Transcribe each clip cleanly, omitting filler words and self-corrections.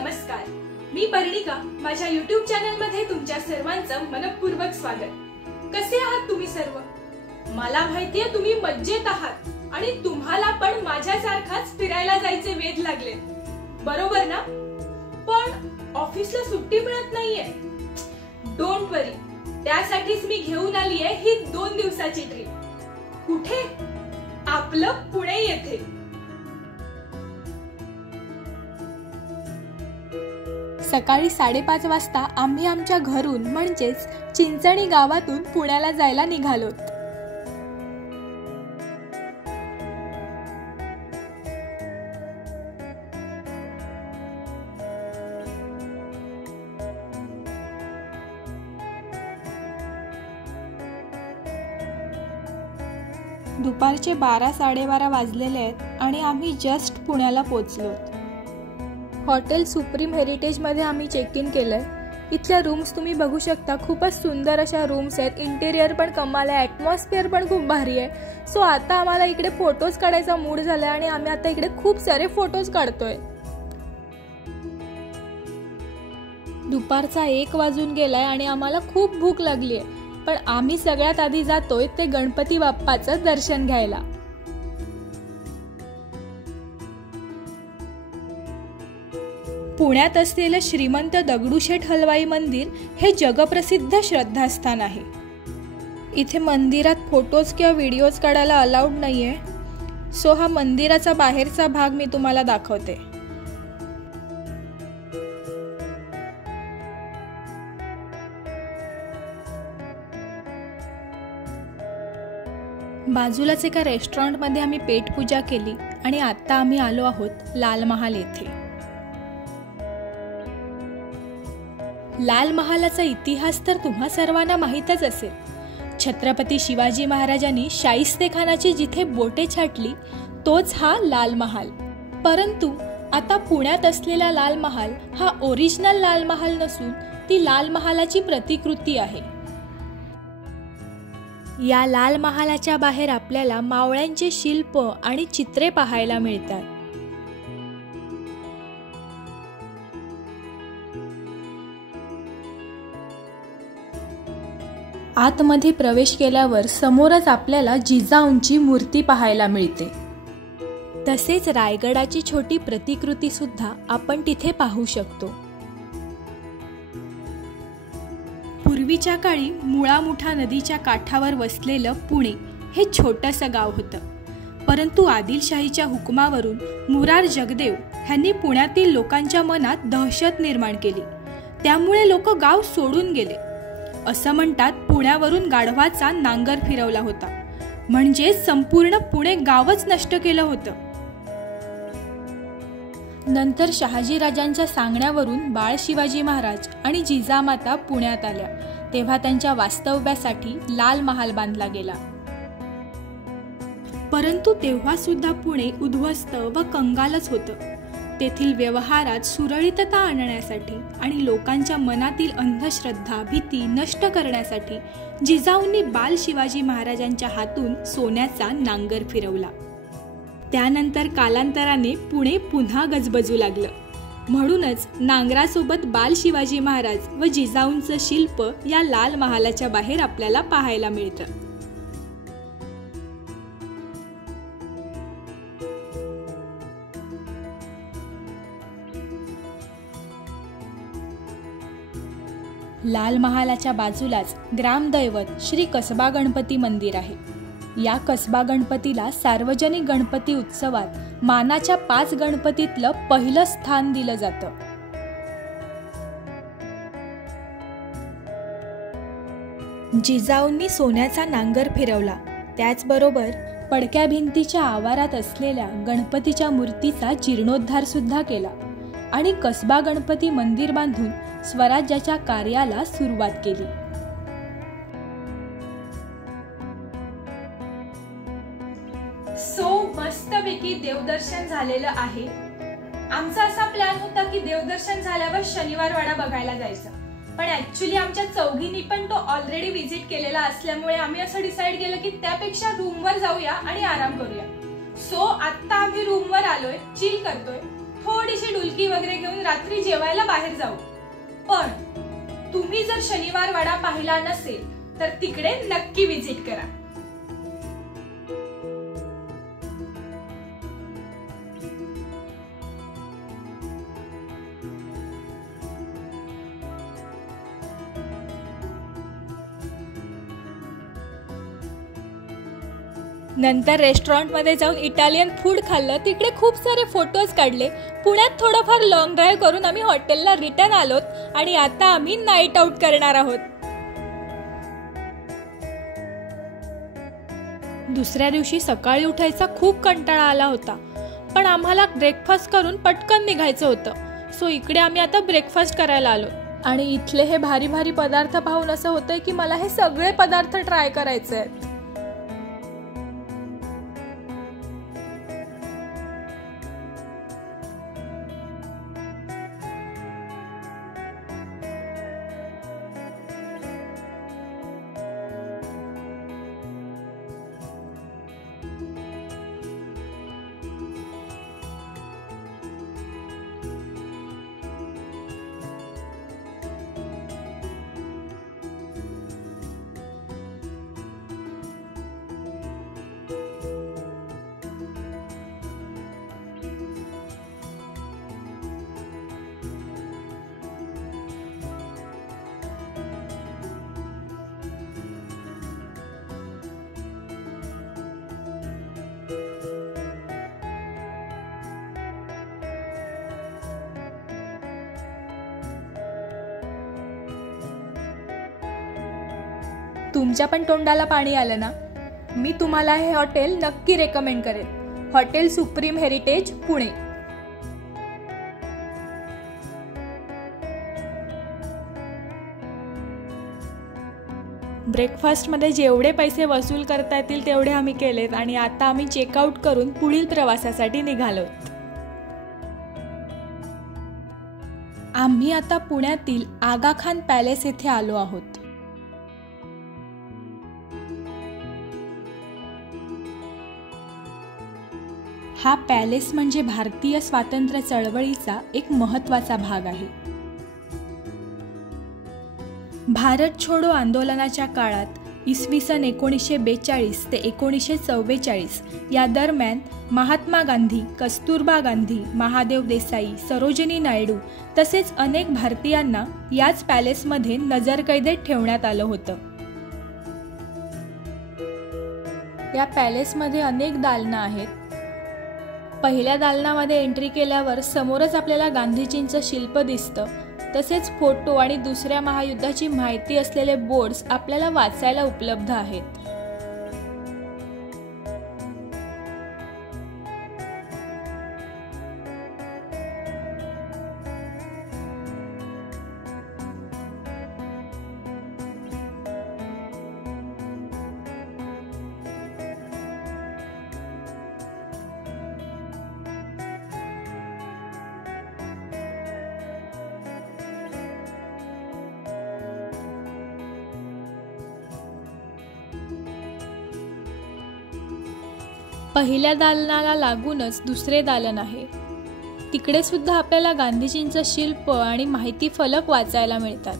नमस्कार, मी पर्णिका. माझ्या YouTube channel मध्ये तुमच्या सर्वांचं मनपूर्वक स्वागत. कसे आहात तुम्ही सर्व? मला माहितीये तुम्ही मजेत आहात आणि तुम्हाला पण माझ्यासारखाच फिरायला जायचे वेध लागले, बरोबर ना? पण ऑफिसला सुट्टी मिळत नाहीये. डोंट वरी, त्यासाठीच मी घेऊन आलीये ही 2 दिवसाची ट्रिप. कुठे? आपलं पुणे येथे. सकाळी 5:30 वाजता आम्ही आमच्या घरून म्हणजेच चिंचणी गावातून पुण्याला जायला निघालोत. दुपारचे 12-12:30 वाजलेले आहेत आणि आम्ही जस्ट पुण्याला पोहोचलोत. हॉटेल सुप्रीम हेरिटेज मध्ये आम्ही चेक इन केलंय. इथल्या रूम्स तुम्ही बघू शकता, खूपच सुंदर अशा रूम्स आहेत. इंटेरियर पण कमाल आहे, ॲटमॉस्फिअर पण खूप भारी आहे. सो आता आम्हाला इकडे फोटोज काढायचा मूड झालाय आणि आम्ही आता इकडे खूप सारे फोटोज काढतोय. दुपारचा 1 वाजून गेलाय आणि आम्हाला खूप भूक लागली आहे, पण आम्ही सगळ्यात आधी जातोय ते गणपती बाप्पाचं दर्शन घ्यायला. पुण्यात असलेलं श्रीमंत दगडूशेठ हलवाई मंदिर हे जगप्रसिद्ध श्रद्धास्थान आहे. इथे मंदिरात फोटोज किंवा व्हिडिओज काढायला अलाउड नाहीये. सो हा मंदिराचा बाहेरचा भाग मी तुम्हाला दाखवते. बाजूलाच एका रेस्टॉरंटमध्ये आम्ही पेटपूजा केली आणि आता आम्ही आलो आहोत लाल महाल येथे. लाल महालाचा इतिहास तर तुम्हा सर्वांना माहीतच असेल. छत्रपती शिवाजी महाराजांनी शाहिस्तेखानाची जिथे बोटे छाटली तोच हा लाल महाल. परंतु आता पुण्यात असलेला लाल महाल हा ओरिजिनल लाल महाल नसून ती लाल महालाची प्रतिकृती आहे. या लाल महालाच्या बाहेर आपल्याला मावळ्यांचे शिल्प आणि चित्रे पाहायला मिळतात. आतमध्ये प्रवेश केल्यावर समोरच आपल्याला जिजाऊंची मूर्ती पाहायला मिळते. तसेच रायगडाची छोटी प्रतिकृती सुद्धा आपण तिथे पाहू शकतो. पूर्वीच्या काळी मुळा-मुठा नदीच्या काठावर वसलेलं पुणे हे छोटंसं गाव होतं. परंतु आदिलशाहीच्या हुकुमावरून मुरार जगदेव ह्यांनी पुण्यातील लोकांच्या मनात दहशत निर्माण केली. त्यामुळे लोक गाव सोडून गेले. असं म्हणतात पुण्यावरून गाढवाचा नांगर फिरवला होता, म्हणजे संपूर्ण पुणे गावच नष्ट केलं होतं. नंतर शहाजीराजांच्या सांगण्यावरून बाळ शिवाजी महाराज आणि जिजामाता पुण्यात आल्या, तेव्हा त्यांच्या वास्तव्यासाठी लाल महाल बांधला गेला. परंतु तेव्हा सुद्धा पुणे उद्ध्वस्त व कंगालच होतं. तेथील व्यवहारात सुरळीतता आणण्यासाठी आणि लोकांच्या मनातील अंधश्रद्धा भीती नष्ट करण्यासाठी जिजाऊंनी बाल शिवाजी महाराजांच्या हातून सोन्याचा नांगर फिरवला. त्यानंतर कालांतराने पुणे पुन्हा गजबजू लागलं. म्हणूनच नांगरासोबत बाल शिवाजी महाराज व जिजाऊंचं शिल्प या लाल महालाच्या बाहेर आपल्याला पाहायला मिळतं. लाल महालाच्या बाजूलाच ग्रामदैवत श्री कसबा गणपती मंदिर आहे. या कसबा गणपतीला सार्वजनिक गणपती उत्सवात मानाच्या 5 गणपतीतलं पहिलं स्थान दिलं जातं. जिजाऊंनी सोन्याचा नांगर फिरवला. त्याचबरोबर पडक्या भिंतीच्या आवारात असलेल्या गणपतीच्या मूर्तीचा जीर्णोद्धार सुद्धा केला आणि कसबा गणपती मंदिर बांधून स्वराज्याच्या कार्याला सुरुवात केली. मस्तपैकी देवदर्शन झालेलं आहे. आमचा असा प्लॅन होता की देवदर्शन झाल्यावर शनिवार वाडा बघायला जायचा, पण ऍक्च्युअली आमच्या चौघींनी पण तो ऑलरेडी व्हिजिट केलेला असल्यामुळे आम्ही असं डिसाइड केलं की त्यापेक्षा रूमवर जाऊया आणि आराम करूया. सो आता आम्ही रूमवर आलोय, चिल करतोय, थोडीशी डुलकी वगैरे घेऊन रात्री जेवायला बाहेर जाऊ. पण तुम्ही जर शनिवार वाडा पाहिला नसेल तर तिकडे नक्की व्हिजिट करा. नंतर रेस्टॉरंटमध्ये जाऊन इटालियन फूड खाल्लं. तिकडे खूप सारे फोटोज काढले. पुण्यात थोडंफार लॉंग ड्राईव्ह करून आम्ही हॉटेलला रिटर्न आलोत आणि आता आम्ही नाईट आउट करणार आहोत. दुसऱ्या दिवशी सकाळी उठायचा खूप कंटाळा आला होता, पण आम्हाला ब्रेकफास्ट करून पटकन निघायचं होतं. सो इकडे आम्ही आता ब्रेकफास्ट करायला आलो आणि इथले हे भारी भारी पदार्थ पाहून असं होतंय की मला हे सगळे पदार्थ ट्राय करायचे आहेत. तुमच्या पण तोंडाला पाणी आलं ना? मी तुम्हाला हे हॉटेल नक्की रेकमेंड करेन. Hotel supreme heritage, Pune. ब्रेकफास्टमध्ये जेवढे पैसे वसूल करता येतील तेवढे आम्ही केलेत आणि आता आम्ही चेकआउट करून पुढील प्रवासासाठी निघालो. आम्ही आता पुण्यातील आगा खान पॅलेस येथे आलो आहोत. हा पॅलेस म्हणजे भारतीय स्वातंत्र्य चळवळीचा एक महत्त्वाचा भाग आहे. भारत छोडो आंदोलनाच्या काळात इसवी सन 1942 ते 1944 या दरम्यान महात्मा गांधी, कस्तुरबा गांधी, महादेव देसाई, सरोजिनी नायडू तसेच अनेक भारतीयांना याच पॅलेसमध्ये नजरकैदेत ठेवण्यात आलं होतं. या पॅलेसमध्ये अनेक दालनं आहेत. पहिल्या दालनामध्ये एंट्री केल्यावर समोरच आपल्याला गांधीजींचं शिल्प दिसतं. तसेच फोटो आणि दुसऱ्या महायुद्धाची माहिती असलेले बोर्ड्स आपल्याला वाचायला उपलब्ध आहेत. पहिल्या दालनाला लागूनच दुसरे दालन आहे. तिकडे सुद्धा आपल्याला गांधीजींचं शिल्प आणि माहिती फलक वाचायला मिळतात.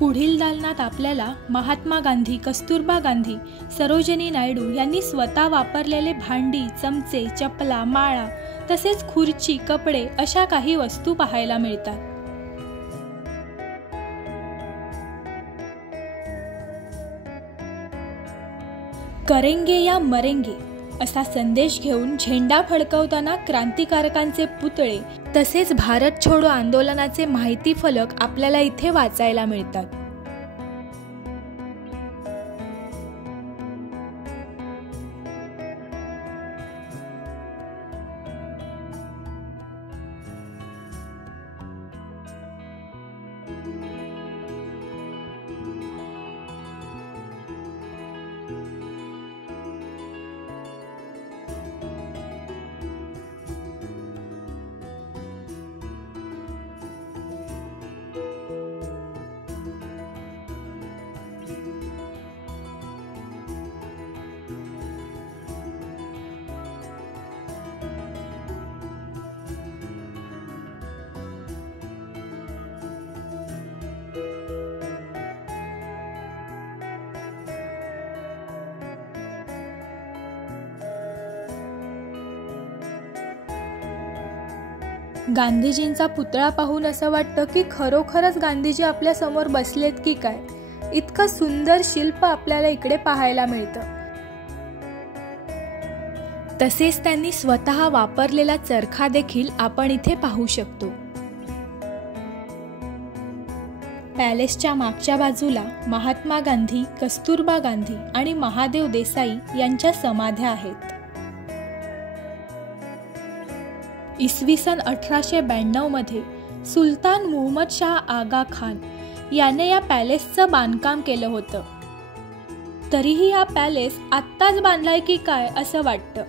पुढील दालनात आपल्याला महात्मा गांधी, कस्तुरबा गांधी, सरोजिनी नायडू यांनी स्वतः वापरलेले भांडी, चमचे, चपला, माळा तसेच खुर्ची, कपडे अशा काही वस्तू पाहायला मिळतात. करेंगे या मरेंगे असा संदेश घेऊन झेंडा फडकवताना क्रांतिकारकांचे पुतळे तसेच भारत छोडो आंदोलनाचे माहिती फलक आपल्याला इथे वाचायला मिळतात. गांधीजींचा पुतळा पाहून असं वाटतं की खरोखरच गांधीजी आपल्या समोर बसलेत की काय. इतकं सुंदर शिल्प आपल्याला इकडे पाहायला मिळतं. तसेच त्यांनी स्वतः वापरलेला चरखा देखील आपण इथे पाहू शकतो. पॅलेसच्या मागच्या बाजूला महात्मा गांधी, कस्तुरबा गांधी आणि महादेव देसाई यांच्या समाध्या आहेत. इसवी सन 1892 मध्ये सुलतान मुहम्मद शाह आगा खान याने या पॅलेसचं बांधकाम केलं होतं. तरीही हा पॅलेस आत्ताच बांधलाय की काय असं वाटतं.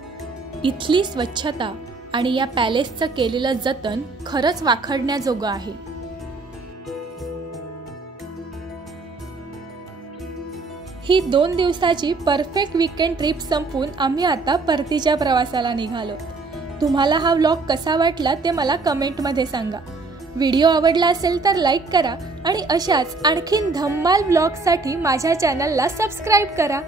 इथली स्वच्छता आणि या पॅलेसचं केलेलं जतन खरंच वाखाणण्याजोगं आहे. ही 2 दिवसाची परफेक्ट वीकेंड ट्रिप संपून आम्ही आता परतीच्या प्रवासाला निघालो. तुम्हाला हा व्लॉग कसा वाटला ते मला कमेंटमध्ये सांगा. व्हिडिओ आवडला असेल तर लाईक करा आणि अशाच आणखीन धम्माल व्लॉगसाठी माझ्या चॅनलला सबस्क्राईब करा.